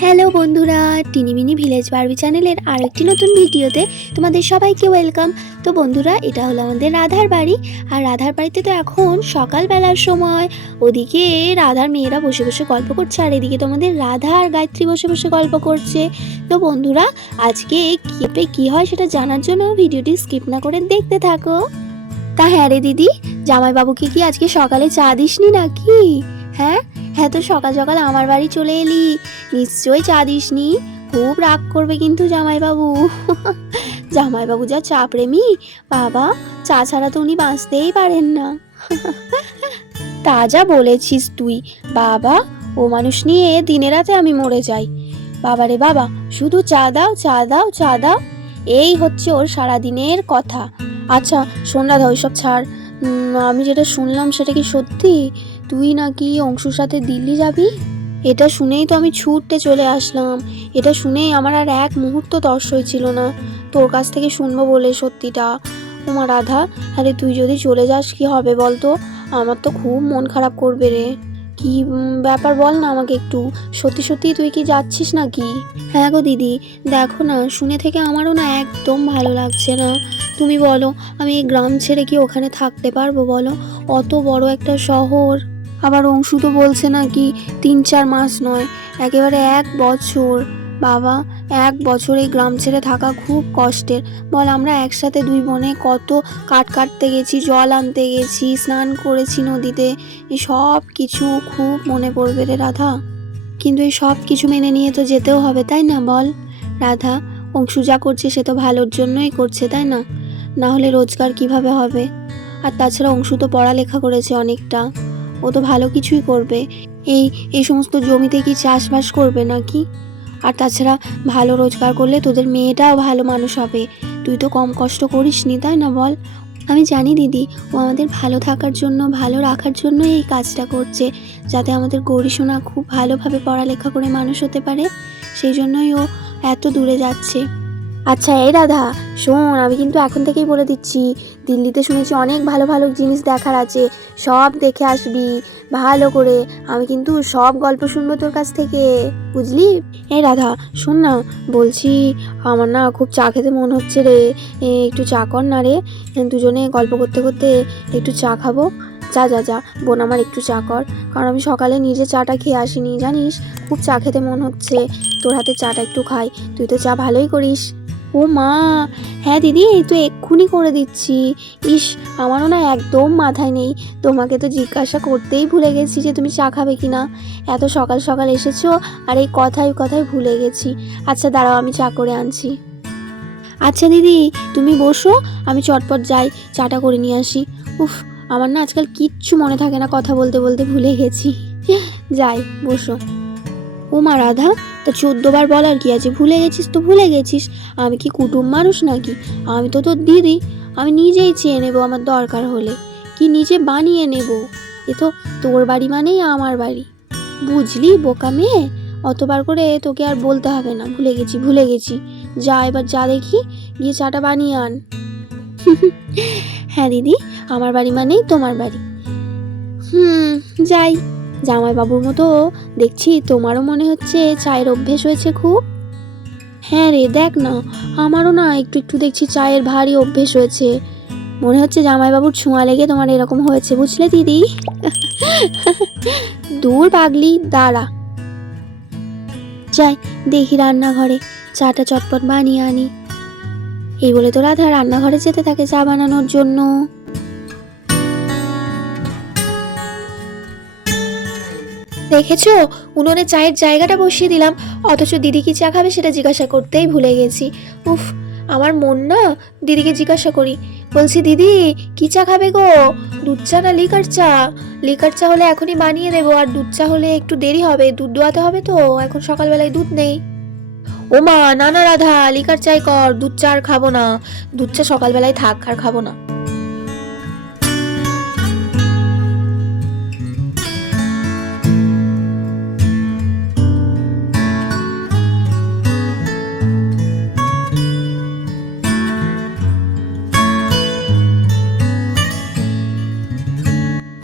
Hello বন্ধুরা, টিনিমিনি village Barbie চ্যানেলের আরেকটি নতুন ভিডিওতে তোমাদের সবাইকে ওয়েলকাম। তো বন্ধুরা, এটা হলো আমাদের রাধার বাড়ি। আর রাধার বাড়িতে তো এখন সকালবেলার সময়। ওদিকে রাধার মেয়েরা বসে বসে গল্প করছে, আর এদিকে তোমাদের রাধা আর গায়ত্রী বসে বসে গল্প করছে। তো বন্ধুরা, আজকে কি হয় সেটা জানার জন্য ভিডিওটি স্কিপ না করে দেখতে থাকো। তা হ্যাঁ রে দিদি, জামাইবাবুকে কি আজকে সকালে চা দিসনি নাকি? হ্যাঁ হ্যাঁ, তো সকাল সকাল আমার বাড়ি চলে এলি, নিশ্চয়ই চা দিসনি। খুব রাগ করবে কিন্তু জামাইবাবু। জামাইবাবু যা চা প্রেমী, বাবা, চা ছাড়া তো উনি বাঁচতেই পারেন না। তা যা বলেছিস তুই, বাবা, ও মানুষ নিয়ে দিনে রাতে আমি মরে যাই। বাবা রে বাবা, শুধু চা দাও চা দাও চা দাও, এই হচ্ছে ওর সারাদিনের কথা। আচ্ছা শোন রাধা, ওইসব ছাড়। আমি যেটা শুনলাম সেটা কি সত্যি? তুই নাকি অংশুর সাথে দিল্লি যাবি? এটা শুনেই তো আমি ছুটতে চলে আসলাম। এটা শুনেই আমার আর এক মুহূর্ত তর্স হয়েছিল না তোর কাছ থেকে শুনবো বলে সত্যিটা। ওমা রাধা, আরে তুই যদি চলে যাস কি হবে বলতো? আমার তো খুব মন খারাপ করবে রে। কি ব্যাপার বল না আমাকে একটু। সত্যি সত্যি তুই কি যাচ্ছিস নাকি? হ্যাঁ গো দিদি, দেখো না, শুনে থেকে আমারও না একদম ভালো লাগছে না। তুমি বলো, আমি এই গ্রাম ছেড়ে কি ওখানে থাকতে পারবো বলো? অত বড় একটা শহর। আবার অংশু তো বলছে নাকি 3-4 মাস নয়, একেবারে 1 বছর। বাবা, 1 বছর এই গ্রাম ছেড়ে থাকা খুব কষ্টের। বল, আমরা একসাথে দুই বোনে কত কাঠ কাটতে গেছি, জল আনতে গেছি, স্নান করেছি নদীতে। এই সব কিছু খুব মনে পড়বে রে রাধা। কিন্তু এই সব কিছু মেনে নিয়ে তো যেতেও হবে, তাই না বল রাধা? অংশু যা করছে সে তো ভালোর জন্যই করছে, তাই না? না হলে রোজগার কিভাবে হবে? আর তাছাড়া অংশু তো পড়ালেখা করেছে অনেকটা, ও তো ভালো কিছুই করবে। এই এই সমস্ত জমিতে কি চাষবাস করবে নাকি? আর তাছাড়া ভালো রোজগার করলে তোদের মেয়েটাও ভালো মানুষ হবে। তুই তো কম কষ্ট করিসনি, তাই না বল? আমি জানি দিদি, ও আমাদের ভালো থাকার জন্য, ভালো রাখার জন্য এই কাজটা করছে, যাতে আমাদের গৌরীসোনা খুব ভালোভাবে পড়ালেখা করে মানুষ হতে পারে। সেই জন্যই ও এত দূরে যাচ্ছে। আচ্ছা এই রাধা, শোন, আমি কিন্তু এখন থেকেই বলে দিচ্ছি, দিল্লিতে শুনেছি অনেক ভালো ভালো জিনিস দেখার আছে, সব দেখে আসবি ভালো করে। আমি কিন্তু সব গল্প শুনবো তোর কাছ থেকে, বুঝলি? এই রাধা শোন না, বলছি আমার না খুব চা খেতে মন হচ্ছে রে। একটু চা কর না রে, দুজনে গল্প করতে করতে একটু চা খাবো। যা যা যা বোন, আমার একটু চা কর, কারণ আমি সকালে নিজে চাটা খেয়ে আসিনি জানিস। খুব চা খেতে মন হচ্ছে, তোর হাতে চাটা একটু খাই। তুই তো চা ভালোই করিস। ও মা, হ্যাঁ দিদি, এই তো এক্ষুনি করে দিচ্ছি। ইস, আমারও না একদম মাথায় নেই, তোমাকে তো জিজ্ঞাসা করতেই ভুলে গেছি যে তুমি চা খাবে কি না। এত সকাল সকাল এসেছো আর এই কথায় কথায় ভুলে গেছি। আচ্ছা দাঁড়াও, আমি চা করে আনছি। আচ্ছা দিদি, তুমি বসো, আমি চটপট যাই চাটা করে নিয়ে আসি। উফ, আমার না আজকাল কিচ্ছু মনে থাকে না, কথা বলতে বলতে ভুলে গেছি। যাই, বসো। ও মা রাধা, তা 14 বার বলার কি আছে? ভুলে গেছিস তো ভুলে গেছিস, আমি কি কুটুম মানুষ নাকি? আমি তো তোর দিদি, আমি নিজেই চেয়ে নেবো আমার দরকার হলে, কি নিজে বানিয়ে নেব। এ তো তোর বাড়ি মানেই আমার বাড়ি, বুঝলি বোকা মেয়ে? অতবার করে তোকে আর বলতে হবে না, ভুলে গেছি ভুলে গেছি। যা এবার যা দেখি, গিয়ে চাটা বানিয়ে আন। হ্যাঁ দিদি, আমার বাড়ি মানেই তোমার বাড়ি। যাই। জামাইবাবুর মতো দেখছি তোমারও মনে হচ্ছে চায়ের অভ্যেস হয়েছে খুব। হ্যাঁ রে, দেখ না, আমারও না একটু একটু দেখছি চায়ের ভারী অভ্যেস হয়েছে। মনে হচ্ছে জামাইবাবুর ছোঁয়া লেগে তোমার এরকম হয়েছে, বুঝলে দিদি? দূর পাগলি, দাঁড়া। যাই, দেখি রান্নাঘরে চাটা চটপট বানিয়ে আনি। এই বলে তো রাধা রান্নাঘরে যেতে থাকে চা বানানোর জন্য। দেখেছো, উনুনে চায়ের জায়গাটা বসিয়ে দিলাম, অথচ দিদি কি চা খাবে সেটা জিজ্ঞাসা করতেই ভুলে গেছি। উফ, আমার মন না দিদিকে জিজ্ঞাসা করি। বলছি, দিদি কি চা খাবে গো? দুধ চা না লিকার চা? লিকার চা হলে এখনই বানিয়ে দেবো, আর দুধ চা হলে একটু দেরি হবে, দুধ দোয়াতে হবে তো, এখন সকালবেলায় দুধ নেই। ও মা, না না রাধা, লিকার চাই কর, দুধ চা আর খাবো না। দুধ চা সকালবেলায় থাক, আর খাবো না।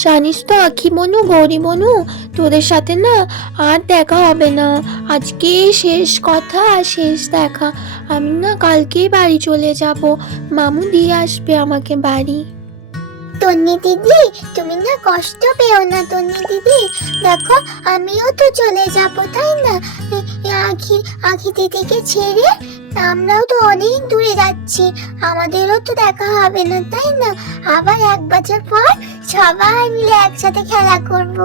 চা জানিস তো আখি মনু, গৌরী মনু, তোদের সাথে না আর দেখা হবে না। আজকে শেষ কথা আর শেষ দেখা। আমি না কালকেই বাড়ি চলে যাব। মামু দিয়ে আসবে আমাকে বাড়ি। তন্নি দিদি, তুমি না কষ্ট পেও না তন্নি দিদি। দেখো আমিও তো চলে যাব, তাই না? আখি আখি দিদিকে ছেড়ে আমরাও তো অনেক দূরে যাচ্ছি, আমাদেরও তো দেখা হবে না, তাই না? আবার 1 বছর পর সবাই মিলে একসাথে খেলা করব।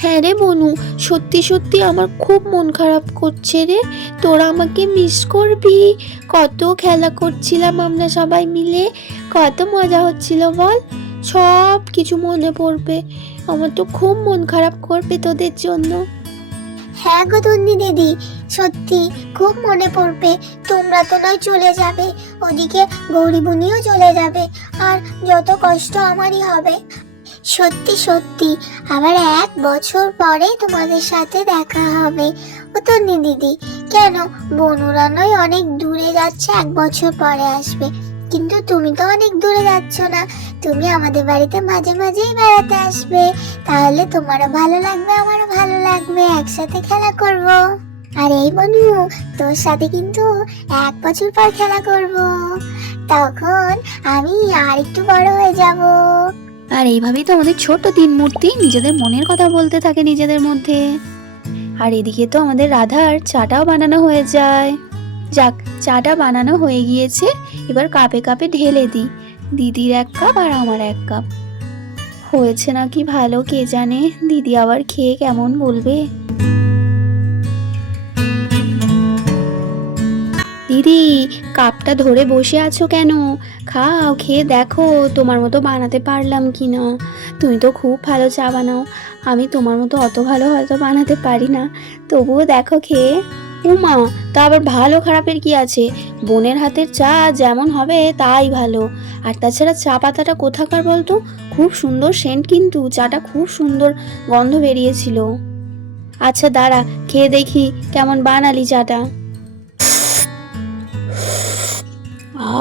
হ্যাঁ রে মনু, সত্যি সত্যি আমার খুব মন খারাপ করছে রে। তোরা আমাকে মিস করবি? কত খেলা করছিলাম আমরা সবাই মিলে, কত মজা হচ্ছিল বল। সব কিছু মনে পড়বে। আমার তো খুব মন খারাপ করবে তোদের জন্য। হ্যাঁ গো তন্নি দিদি, সত্যি খুব মনে পড়বে। তোমরা তো নয় চলে যাবে, ওদিকে গৌরী বুনিও চলে যাবে, আর যত কষ্ট আমারই হবে। সত্যি সত্যি আবার 1 বছর পরে তোমাদের সাথে দেখা হবে। ও তন্নি দিদি, কেন বনুরা নয় অনেক দূরে যাচ্ছে, 1 বছর পরে আসবে, কিন্তু তুমি তো অনেক দূরে যাচ্ছ না। তুমি আমাদের বাড়িতে মাঝে মাঝেই বেড়াতে আসবে, তাহলে তোমারও ভালো লাগবে আমারও ভালো লাগবে, একসাথে খেলা করব। আর এই বনু, তোর সাথে কিন্তু 1 বছর পর খেলা করব, তখন আমি আর একটু বড় হয়ে যাব। আর এইভাবেই তো আমাদের ছোট তিন মূর্তি নিজেদের মনের কথা বলতে থাকে নিজেদের মধ্যে। আর এদিকে তো আমাদের রাধার চাটাও বানানো হয়ে যায়। যাক, চাটা বানানো হয়ে গিয়েছে, এবার কাপে কাপে ঢেলে দিই। দিদির 1 কাপ আর আমার 1 কাপ। হয়েছে নাকি ভালো কে জানে, দিদি আবার খেয়ে কেমন বলবে। দিদি, কাপটা ধরে বসে আছো কেন? খাও, খেয়ে দেখো তোমার মতো বানাতে পারলাম কি না। তুমি তো খুব ভালো চা বানাও, আমি তোমার মতো অত ভালো হয়তো বানাতে পারি না, তবুও দেখো খেয়ে। উমা, তা আবার ভালো খারাপের কি আছে? বোনের হাতের চা যেমন হবে তাই ভালো। আর তাছাড়া চা পাতাটা কোথাকার বলতো? খুব সুন্দর সেন্ট, কিন্তু চাটা খুব সুন্দর গন্ধ বেরিয়েছিল। আচ্ছা দাঁড়া, খেয়ে দেখি কেমন বানালি চাটা।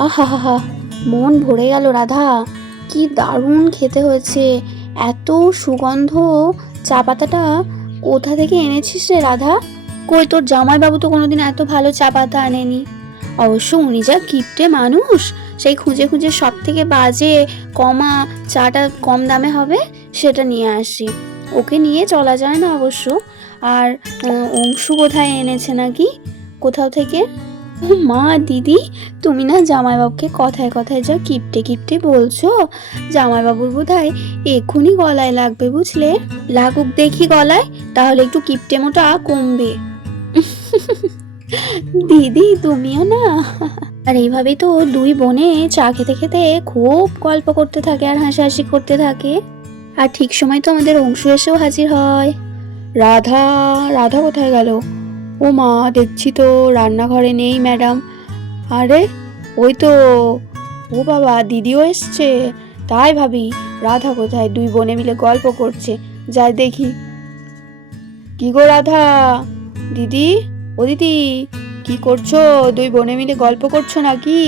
আহা, মন ভরে গেল রাধা, কি দারুণ খেতে হয়েছে। এত সুগন্ধ, চা পাতাটা কোথা থেকে এনেছিস রে রাধা? কই, তোর জামাইবাবু তো কোনোদিন এত ভালো চা পাতা আনেনি। অবশ্য উনি যা কিপটে মানুষ, সেই খুঁজে খুঁজে সব থেকে বাজে কমা চাটা কম দামে হবে সেটা নিয়ে আসি। ওকে নিয়ে চলা যায় না অবশ্য। আর অংশু কোথায় এনেছে নাকি কোথাও থেকে। ও মা, দিদি, তুমি না জামাইবাবুকে কথায় কথায় যা কিপটে কিপটে বলছো। জামাইবাবুর বোধহয় এক্ষুনি গলায় লাগবে, বুঝলে? লাগুক দেখি গলায়, তাহলে একটু কিপটে মোটা কমবে। দিদি তুমিও না। আর এইভাবেই তো দুই বোনে চা খেতে খেতে খুব গল্প করতে থাকে আর হাসাহাসি করতে থাকে। আর ঠিক সময় তো আমাদের অংশু এসেও হাজির হয়। রাধা, রাধা কোথায় গেল? ও মা, দেখছি তো রান্নাঘরে নেই ম্যাডাম। আরে ওই তো, ও বাবা, দিদিও এসছে। তাই ভাবি রাধা কোথায়, দুই বোনে মিলে গল্প করছে, যাই দেখি। কি গো রাধা, দিদি, ও দিদি, কি করছো? দুই বোনে মিলে গল্প করছো নাকি?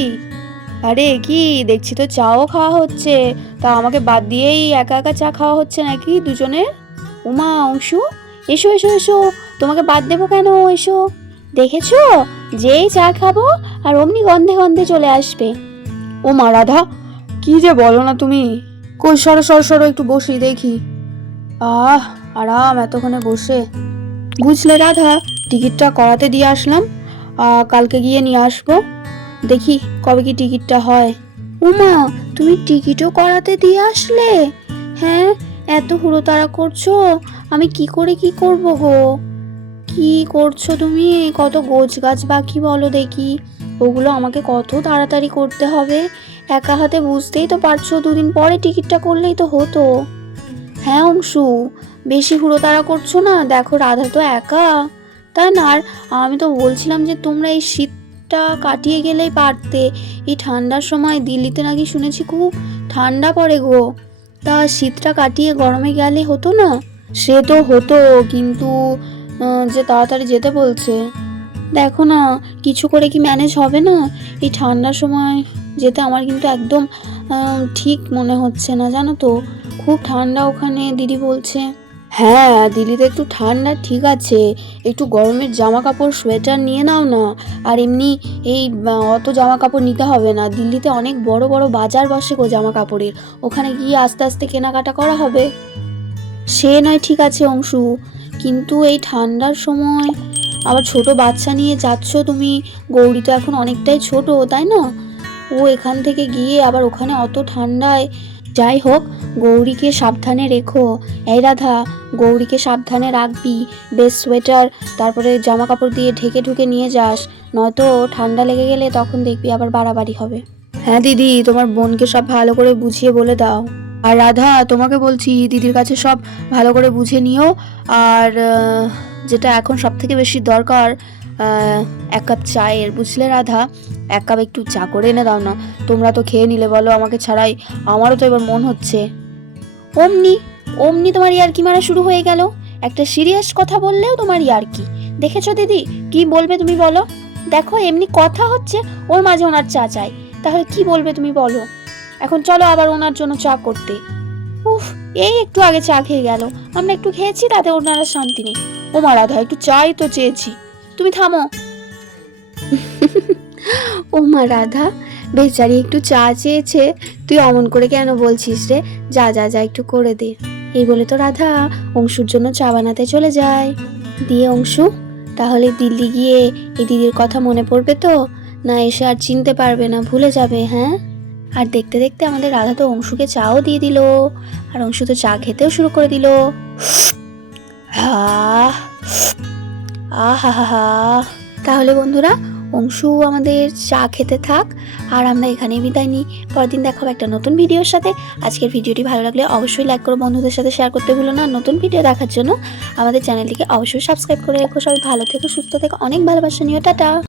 আরে কি, দেখছি তো চাও খাওয়া হচ্ছে, তা আমাকে বাদ দিয়েই একা একা চা খাওয়া হচ্ছে নাকি দুজনের? উমা, অংশু, এসো এসো এসো, তোমাকে বাদ দেবো কেন, এসো। দেখেছো, যেই চা খাবো আর অমনি গন্ধে গন্ধে চলে আসবে। ও মা রাধা, কি যে বলো না তুমি। কই, সরো সরো সরো, একটু বসি দেখি। আরাম এতক্ষণে বসে। বুঝলে রাধা, টিকিটটা করাতে দিয়ে আসলাম, কালকে গিয়ে নিয়ে আসবো। দেখি কবে কি টিকিটটা হয়। উমা, তুমি টিকিটও করাতে দিয়ে আসলে? হ্যাঁ, এত হুড়োতাড়া করছো, আমি কি করে কি করব গো? কি করছো তুমি? কত গোছ গাছ বাকি বলো দেখি, ওগুলো আমাকে কত তাড়াতাড়ি করতে হবে। একা হাতে বুঝতেই তো পারছো, 2 দিন পরে টিকিটটা করলেই তো হতো। হ্যাঁ অংশু, বেশি হুড়োতাড়া করছো না, দেখো রাধা তো একা। তা না, আর আমি তো বলছিলাম যে তোমরা এই শীতটা কাটিয়ে গেলেই পারতে। এই ঠান্ডার সময় দিল্লিতে নাকি শুনেছি খুব ঠান্ডা পড়ে গো। তা শীতটা কাটিয়ে গরমে গেলে হতো না? সে তো হতো, কিন্তু যে তাড়াতাড়ি যেতে বলছে। দেখো না, কিছু করে কি ম্যানেজ হবে না? এই ঠান্ডার সময় যেতে আমার কিন্তু একদম ঠিক মনে হচ্ছে না, জানো তো। খুব ঠান্ডা ওখানে দিদি বলছে। হ্যাঁ, দিল্লিতে একটু ঠান্ডা ঠিক আছে, একটু গরমের জামা কাপড় সোয়েটার নিয়ে নাও না। আর এমনি এই অত জামা কাপড় নিতে হবে না, দিল্লিতে অনেক বড় বড় বাজার বসে গো জামা কাপড়ের, ওখানে গিয়ে আস্তে আস্তে কেনাকাটা করা হবে। সে নয় ঠিক আছে অংশু, কিন্তু এই ঠান্ডার সময় আবার ছোট বাচ্চা নিয়ে যাচ্ছ তুমি, গৌরী তো এখন অনেকটাই ছোট তাই না, ও এখান থেকে গিয়ে আবার ওখানে অত ঠান্ডায়। যাই হোক, গৌরীকে সাবধানে রেখো। এই রাধা, গৌরীকে সাবধানে রাখবি, বেশ সোয়েটার তারপরে জামা কাপড় দিয়ে ঢেকে ঢুকে নিয়ে যাস, নয়তো ঠান্ডা লেগে গেলে তখন দেখবি আবার বাড়াবাড়ি হবে। হ্যাঁ দিদি, তোমার বোনকে সব ভালো করে বুঝিয়ে বলে দাও। আর রাধা, তোমাকে বলছি দিদির কাছে সব ভালো করে বুঝে নিও। আর যেটা এখন সব থেকে বেশি দরকার, এক কাপ চায়ের, বুঝলে রাধা, এক কাপ একটু চা করে এনে দাও না। তোমরা তো খেয়ে নিলে বলো আমাকে ছাড়াই, আমারও তো এবার মন হচ্ছে। অমনি অমনি তোমার ইয়ার্কি মারা শুরু হয়ে গেল, একটা সিরিয়াস কথা বললেও তোমার ইয়ার্কি। দেখেছো দিদি, কি বলবে তুমি বলো? দেখো এমনি কথা হচ্ছে, ওর মাঝে ওনার চা চাই, তাহলে কি বলবে তুমি বলো? এখন চলো আবার ওনার জন্য চা করতে। উফ, এই একটু আগে চা খেয়ে গেল, আমরা একটু খেয়েছি তাতে ওনারা শান্তি নেই। ও মা রাধা, একটু চাই তো চেয়েছি, তুমি থামো। ও মা রাধা, বেচারি একটু চা চেয়েছে, তুই অমন করে কেন বলছিস রে? যা যা যা, একটু করে দে। এই বলে তো রাধা অংশুর জন্য চা বানাতে চলে যায়। দিয়ে অংশু, তাহলে দিল্লি গিয়ে এই দিদির কথা মনে পড়বে তো, না এসে আর চিনতে পারবে না, ভুলে যাবে? হ্যাঁ। আর দেখতে দেখতে আমাদের রাধা তো অংশুকে চাও দিয়ে দিল, আর অংশু তো চা খেতেও শুরু করে দিল। আহা, তাহলে বন্ধুরা, অংশু আমাদের চা খেতে থাক, আর আমরা এখানেই বিদায় নিই। পরের দিন দেখাবো একটা নতুন ভিডিওর সাথে। আজকের ভিডিওটি ভালো লাগলে অবশ্যই লাইক করো, বন্ধুদের সাথে শেয়ার করতে ভুলো না। নতুন ভিডিও দেখার জন্য আমাদের চ্যানেলটিকে অবশ্যই সাবস্ক্রাইব করে রেখো। সবাই ভালো থেকো, সুস্থ থেকো, অনেক ভালোবাসা নিও, টাটা।